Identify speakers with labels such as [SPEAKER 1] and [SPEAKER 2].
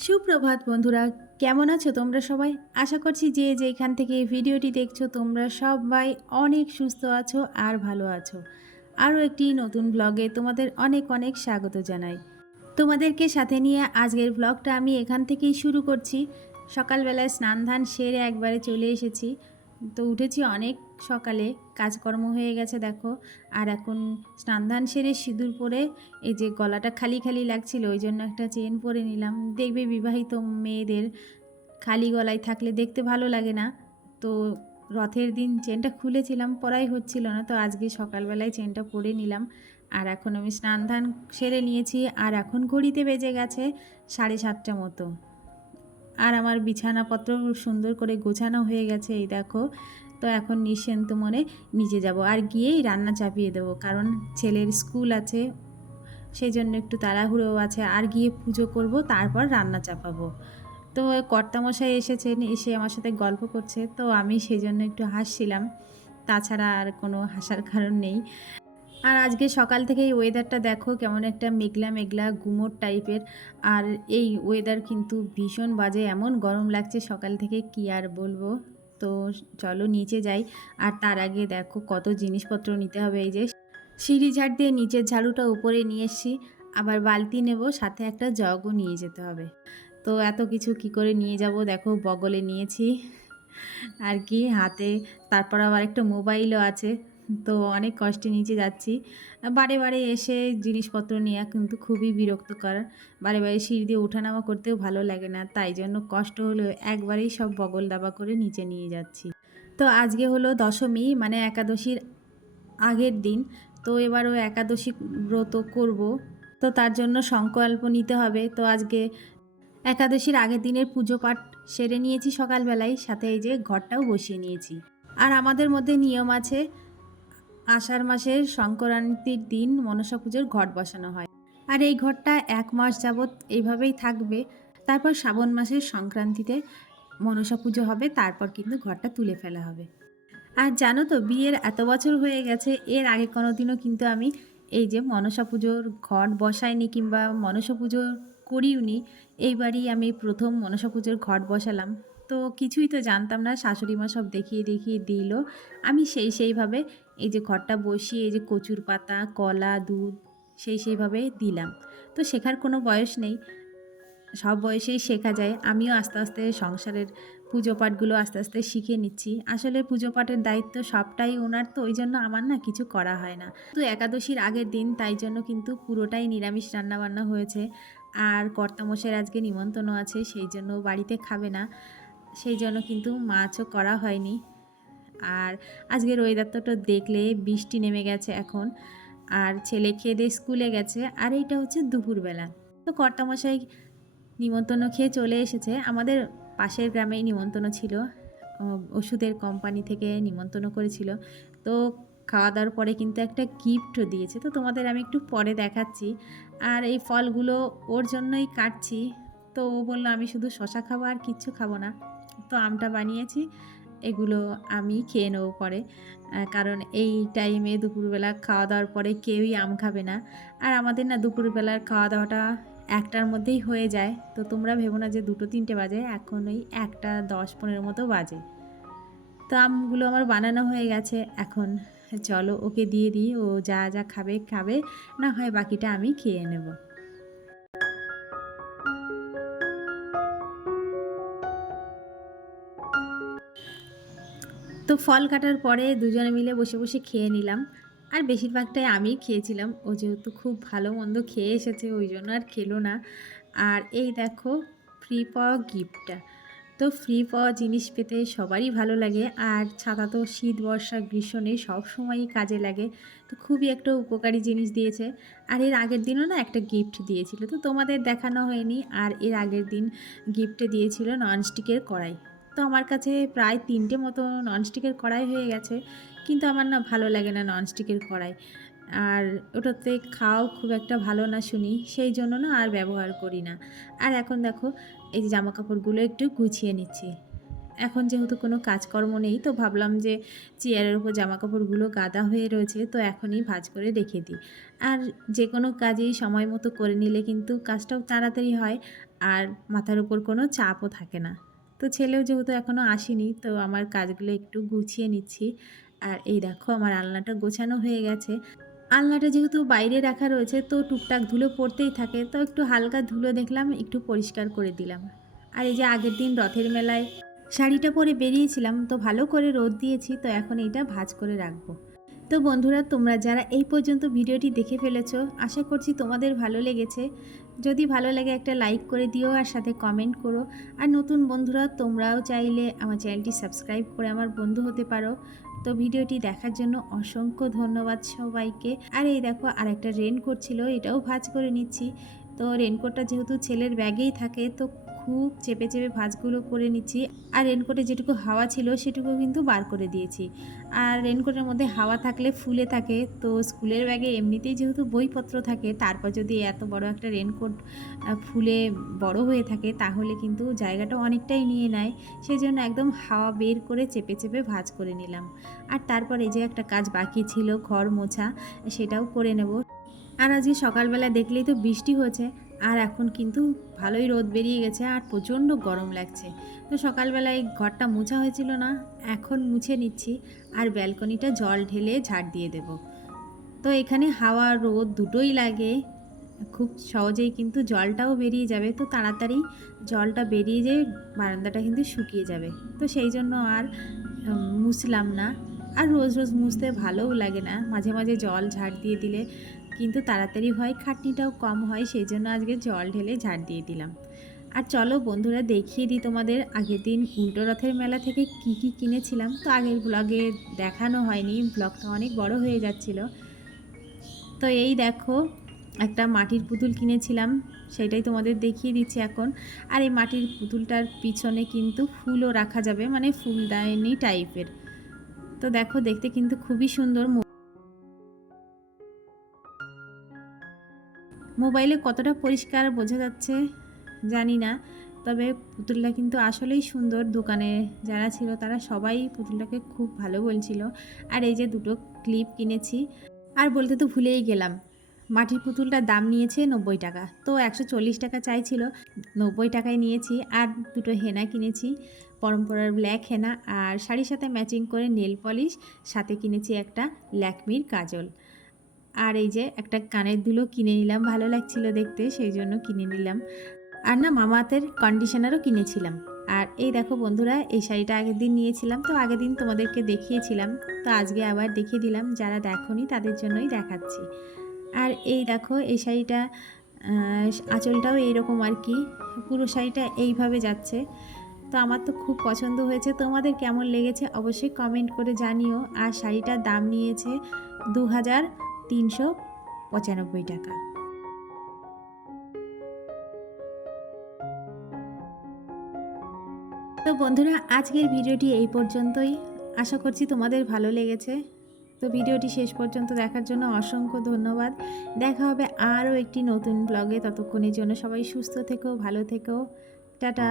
[SPEAKER 1] সুপ্রভাত বন্ধুরা, কেমন আছো তোমরা সবাই? আশা করছি যে যেখান থেকে ভিডিওটি দেখছ, তোমরা সবাই অনেক সুস্থ আছো আর ভালো আছো। আরও একটি নতুন ব্লগে তোমাদের অনেক অনেক স্বাগত জানাই। তোমাদেরকে সাথে নিয়ে আজকের ব্লগটা আমি এখান থেকেই শুরু করছি। সকালবেলায় স্নান ধান সেরে একবারে চলে এসেছি। তো উঠেছি অনেক সকালে কাজকর্ম হয়ে গেছে, দেখো। আর এখন স্নান ধান সেরে সিঁদুর পরে এই যে গলাটা খালি খালি লাগছিল, ওই জন্য একটা চেন পরে নিলাম। দেখবে বিবাহিত মেয়েদের খালি গলায় থাকলে দেখতে ভালো লাগে না। তো রথের দিন চেনটা খুলেছিলাম, পরাই হচ্ছিল না, তো আজকে সকালবেলায় চেনটা পরে নিলাম। আর এখন আমি স্নান ধান সেরে নিয়েছি, আর এখন ঘড়িতে বেজে গেছে সাড়ে সাতটা মতো। আর আমার বিছানাপত্র সুন্দর করে গোছানো হয়ে গেছে, এই দেখো। তো এখন নিশ্চিন্ত মনে নিচে যাব। আর গিয়েই রান্না চাপিয়ে দেবো, কারণ ছেলের স্কুল আছে সেই জন্য একটু তাড়াহুড়োও আছে। আর গিয়ে পুজো করব, তারপর রান্না চাপাবো। তো কর্তামশাই এসেছেন, এসে আমার সাথে গল্প করছে, তো আমি সেই জন্য একটু হাসছিলাম। তাছাড়া আর কোনো হাসার কারণ নেই। আর আজকে সকাল থেকে এই ওয়েদারটা দেখো, কেমন একটা মেঘলা মেঘলা গুমোট টাইপের আর এই ওয়েদার কিন্তু ভীষণ বাজে, এমন গরম লাগছে সকাল থেকে কি আর বলব। তো চলো নিচে যাই। আর তার আগে দেখো কত জিনিসপত্র নিতে হবে। এই যে সিঁড়ি ঝাড় দিয়ে নিচের ঝাড়ুটা উপরে নিয়ে এসছি। আবার বালতি নেব, সাথে একটা জগও নিয়ে যেতে হবে। তো এত কিছু কি করে নিয়ে যাব দেখো, বগলে নিয়েছি। আর কি, হাতে, তারপর আবার একটা মোবাইলও আছে। তো অনেক কষ্টে নিচে যাচ্ছি। বারে বারে এসে জিনিসপত্র নেওয়া কিন্তু খুবই বিরক্তকর। বারে বারে সিঁড়ি দিয়ে ওঠানামা করতেও ভালো লাগে না, তাই জন্য কষ্ট হলেও একবারেই সব বগল দাবা করে নিচে নিয়ে যাচ্ছি। তো আজকে হলো দশমী মানে একাদশীর আগের দিন। তো এবারও একাদশী ব্রত করব। তো তার জন্য সংকল্প নিতে হবে। তো আজকে একাদশীর আগের দিনের পুজো পাঠ সেরে নিয়েছি সকালবেলায়, সাথে এই যে ঘরটাও বসিয়ে নিয়েছি। আর আমাদের মধ্যে নিয়ম আছে আষাঢ় মাসের সংক্রান্তির দিন মনসা পুজোর ঘট বসানো হয়। আর এই ঘরটা এক মাস যাবৎ এইভাবেই থাকবে। তারপর শ্রাবণ মাসের সংক্রান্তিতে মনসা পুজো হবে, তারপর কিন্তু ঘরটা তুলে ফেলা হবে। আর জানো তো, বিয়ের এত বছর হয়ে গেছে, এর আগে কোনো দিনও কিন্তু আমি এই যে মনসা পুজোর ঘট বসাইনি কিংবা মনসা পুজো করিওনি, এইবারই আমি প্রথম মনসা পুজোর ঘট বসালাম। তো কিছুই তো জানতাম না। শাশুড়ি মা সব দেখিয়ে দেখিয়ে দিল। আমি সেই, সেইভাবে এই যে ঘরটা বসিয়ে, এই যে কচুর পাতা, কলা, দুধ, সেই, সেইভাবে দিলাম। তো শেখার কোনো বয়স নেই। সব বয়সেই শেখা যায়। আমিও আস্তে আস্তে সংসারের পুজো পাঠগুলো আস্তে আস্তে শিখে নিচ্ছি। আসলে পুজো পাঠের দায়িত্ব সবটাই ওনার তো, ওই জন্য আমার না কিছু করা হয় না। তো একাদশীর আগের দিন তাই জন্য কিন্তু পুরোটাই নিরামিষ রান্নাবান্না হয়েছে। আর কর্তামশাইয়ের আজকে নিমন্ত্রণ আছে, সেই জন্য বাড়িতে খাবে না। সেই জন্য কিন্তু মাছও করা হয়নি। আর আজকের ওয়েদারটা দেখলে বৃষ্টি নেমে গেছে এখন। আর ছেলে খেয়ে দিয়ে স্কুলে গেছে। আর এইটা হচ্ছে দুপুরবেলা। তো কর্তামশাই নিমন্ত্রণ খেয়ে চলে এসেছে। আমাদের পাশের গ্রামেই নিমন্ত্রণ ছিল। ওষুধের কোম্পানি থেকে নিমন্ত্রণ করেছিল। তো খাওয়া দাওয়ার পরে কিন্তু একটা গিফটও দিয়েছে। তো তোমাদের আমি একটু পরে দেখাচ্ছি। আর এই ফলগুলো ওর জন্যই কাটছি। তো ও বলল, আমি শুধু শশা খাব আর কিচ্ছু খাব না। তো আমটা বানিয়েছি, এগুলো আমি খেয়ে নেব পরে। কারণ এই টাইমে দুপুরবেলা খাওয়া দাওয়ার পরে কেউই আম খাবে না। আর আমাদের না দুপুরবেলার খাওয়া দাওয়াটা একটার মধ্যেই হয়ে যায়। তো তোমরা ভেবো না যে দুটো তিনটে বাজে, এখন ওই একটা দশ পনেরো মতো বাজে। তো আমগুলো আমার বানানো হয়ে গেছে, এখন চলো ওকে দিয়ে দিই, ও যা যা খাবে খাবে। না হয় বাকিটা আমি খেয়ে নেব। তো ফল কাটার পরে দুজনে মিলে বসে বসে খেয়ে নিলাম। আর বেশিরভাগটাই আমি খেয়েছিলাম। ও যেহেতু খুব ভালো মন্দ খেয়ে এসেছে, ওই জন্য আর খেলো না। আর এই দেখো, ফ্রি পাওয়া গিফটটা। তো ফ্রি পাওয়া জিনিস পেতে সবারই ভালো লাগে। আর ছাতা তো শীত, বর্ষা, গ্রীষ্ম নেই, সব সময়ই কাজে লাগে। তো খুবই একটা উপকারী জিনিস দিয়েছে। আর এর আগের দিনও না একটা গিফট দিয়েছিল। তো তোমাদের দেখানো হয়নি। আর এর আগের দিন গিফটে দিয়েছিল ননস্টিকের কড়াই। তো আমার কাছে প্রায় তিনটে মতো ননস্টিকের কড়াই হয়ে গেছে। কিন্তু আমার না ভালো লাগে না ননস্টিকের কড়াই। আর ওটাতে খাওয়াও খুব একটা ভালো না শুনি, সেই জন্য না আর ব্যবহার করি না। আর এখন দেখো, এই যে জামা কাপড়গুলো একটু গুছিয়ে নিচ্ছি। এখন যেহেতু কোনো কাজকর্ম নেই, তো ভাবলাম যে চেয়ারের উপর জামা কাপড়গুলো গাদা হয়ে রয়েছে, তো এখনই ভাঁজ করে রেখে দিই। আর যে কোনো কাজেই সময় মতো করে নিলে কিন্তু কাজটাও তাড়াতাড়ি হয়, আর মাথার উপর কোনো চাপও থাকে না। তো ছেলেও যেহেতু এখনও আসেনি, তো আমার কাজগুলো একটু গুছিয়ে নিচ্ছি। আর এই দেখো আমার আলনাটা গোছানো হয়ে গেছে। আলনাটা যেহেতু বাইরে রাখা রয়েছে, তো টুকটাক ধুলো পড়তেই থাকে, তো একটু হালকা ধুলো দেখলাম, একটু পরিষ্কার করে দিলাম। আর এই যে আগের দিন রথের মেলায় শাড়িটা পরে বেরিয়েছিলাম, তো ভালো করে রোদ দিয়েছি, তো এখন এইটা ভাজ করে রাখব। তো বন্ধুরা, তোমরা যারা এই পর্যন্ত ভিডিওটি দেখে ফেলেছ, আশা করছি তোমাদের ভালো লেগেছে। যদি ভালো লাগে একটা লাইক করে দিও আর সাথে কমেন্ট করো। আর নতুন বন্ধুরা, তোমরাও চাইলে আমার চ্যানেলটি সাবস্ক্রাইব করে আমার বন্ধু হতে পারো। তো ভিডিওটি দেখার জন্য অসংখ্য ধন্যবাদ সবাইকে। আর এই দেখো আর একটা রেনকোট ছিল, এটাও ভাজ করে নিচ্ছি। তো রেনকোটটা যেহেতু ছেলের ব্যাগেই থাকে, তো খুব চেপে চেপে ভাঁজগুলো করে নিচ্ছি। আর রেনকোটে যেটুকু হাওয়া ছিল সেটুকু কিন্তু বার করে দিয়েছি। আর রেনকোটের মধ্যে হাওয়া থাকলে ফুলে থাকে। তো স্কুলের ব্যাগে এমনিতেই যেহেতু বইপত্র থাকে, তারপর যদি এত বড় একটা রেনকোট ফুলে বড় হয়ে থাকে, তাহলে কিন্তু জায়গাটা অনেকটাই নিয়ে নেয়। সেই জন্য একদম হাওয়া বের করে চেপে চেপে ভাঁজ করে নিলাম। আর তারপর এই যে একটা কাজ বাকি ছিল, ঘর মোছা, সেটাও করে নেব। আর আজকে সকালবেলা দেখলেই তো বৃষ্টি হয়েছে আর এখন কিন্তু ভালোই রোদ বেরিয়ে গেছে আর প্রচণ্ড গরম লাগছে। তো সকালবেলায় ঘরটা মোছা হয়েছিল না, এখন মুছে নিচ্ছি আর ব্যালকনিটা জল ঢেলে ঝাড় দিয়ে দেব। তো এখানে হাওয়া, রোদ দুটোই লাগে। খুব সহজেই কিন্তু জলটাও বেরিয়ে যাবে। তো তাড়াতাড়ি জলটা বেরিয়ে যেয়ে বারান্দাটা কিন্তু শুকিয়ে যাবে। তো সেই জন্য আর মুছলাম না। আর রোজ রোজ মুছতে ভালোও লাগে না। মাঝে মাঝে জল ঝাড় দিয়ে দিলে কিন্তু তাড়াতাড়ি হয় খাটনিটাও কম হয় সেই জন্য আজকে জল ঢেলে ঝাড় দিয়ে দিলাম। আর চলো বন্ধুরা, দেখিয়ে দিই তোমাদের আগের দিন উল্টো রথের মেলা থেকে কি কি কিনেছিলাম। তো আগের ব্লগে দেখানো হয়নি ব্লগটা অনেক বড় হয়ে যাচ্ছিল। তো এই দেখো, একটা মাটির পুতুল কিনেছিলাম সেটাই তোমাদের দেখিয়ে দিচ্ছি এখন। আর এই মাটির পুতুলটার পিছনে কিন্তু ফুলও রাখা যাবে মানে ফুলদানি টাইপের তো দেখো, দেখতে কিন্তু খুবই সুন্দর মোবাইলে কতটা পরিষ্কার বোঝা যাচ্ছে জানি না। তবে পুতুলটা কিন্তু আসলেই সুন্দর। দোকানে যারা ছিল তারা সবাই পুতুলটাকে খুব ভালো বলছিল। আর এই যে দুটো ক্লিপ কিনেছি। আর বলতে তো ভুলেই গেলাম, মাটির পুতুলটার দাম নিয়েছে নব্বই টাকা। তো একশো চল্লিশ টাকা চাইছিল, নব্বই টাকায় নিয়েছি। আর দুটো হেনা কিনেছি, পরম্পরার ব্ল্যাক হেনা। আর শাড়ির সাথে ম্যাচিং করে নেল পলিশ, সাথে কিনেছি একটা ল্যাকমির কাজল। আর এই যে একটা কানের দুলো কিনে নিলাম, ভালো লাগছিল দেখতে, সেই জন্য কিনে নিলাম। আর না মামাতের কন্ডিশনারও কিনেছিলাম। আর এই দেখো বন্ধুরা, এই শাড়িটা আগের দিন নিয়েছিলাম, তো আগের দিন তোমাদেরকে দেখিয়েছিলাম। তো আজকে আবার দেখিয়ে দিলাম, যারা দেখোনি তাদের জন্যই দেখাচ্ছি। আর এই দেখো, এই শাড়িটা আঁচলটাও এইরকম আর কি, পুরো শাড়িটা এইভাবে যাচ্ছে। তো আমার তো খুব পছন্দ হয়েছে। তোমাদের কেমন লেগেছে অবশ্যই কমেন্ট করে জানিও। আর শাড়িটার দাম নিয়েছে দু হাজার তিনশো পঁচানব্বই টাকা। তো বন্ধুরা, আজকের ভিডিওটি এই পর্যন্তই। আশা করছি তোমাদের ভালো লেগেছে। তো ভিডিওটি শেষ পর্যন্ত দেখার জন্য অসংখ্য ধন্যবাদ। দেখা হবে আরও একটি নতুন ব্লগে ততক্ষণের জন্য সবাই সুস্থ থেকো, ভালো থেকো। টাটা।